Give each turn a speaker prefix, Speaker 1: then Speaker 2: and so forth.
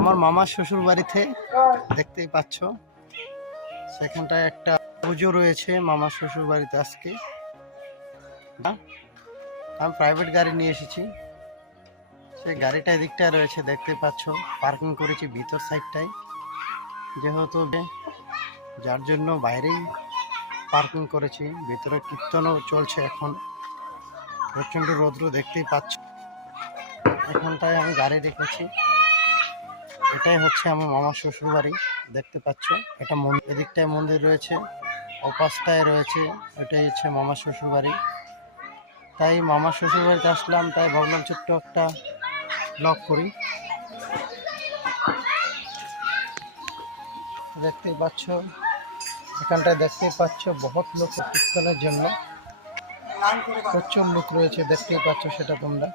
Speaker 1: আমার মামার শ্বশুর বাড়িতে দেখতেই পাচ্ছ। সেখানটায় একটা পুজো রয়েছে মামার শ্বশুর বাড়িতে আজকে? আমি প্রাইভেট গাড়ি নিয়ে এসেছি। সেই গাড়িটা এদিকটায় রয়েছে, দেখতে পাচ্ছ। পার্কিং করেছি ভিতর সাইডটায় যেহেতু যার জন্য বাইরেই পার্কিং করেছি। ভিতরে কীর্তনও চলছে এখন। প্রচণ্ড রৌদ্র দেখতেই পাচ্ছ। এখানটায় আমি গাড়ি রেখেছি এটাই হচ্ছে আমার মামার শ্বশুর বাড়ি দেখতে পাচ্ছ। এটা এদিকটায় মন্দির রয়েছে, ওপাশটায় রয়েছে, এটাই হচ্ছে মামার শ্বশুর বাড়ি তাই মামার শ্বশুর বাড়িতে আসলাম, তাই ভাবলাম ছোট্ট একটা ব্লগ করি। দেখতেই পাচ্ছ, এখানটায় দেখতেই পাচ্ছ, বহুত লোক কীর্তনের জন্য। প্রচুর লোক রয়েছে, দেখতেই পাচ্ছ সেটা তোমরা।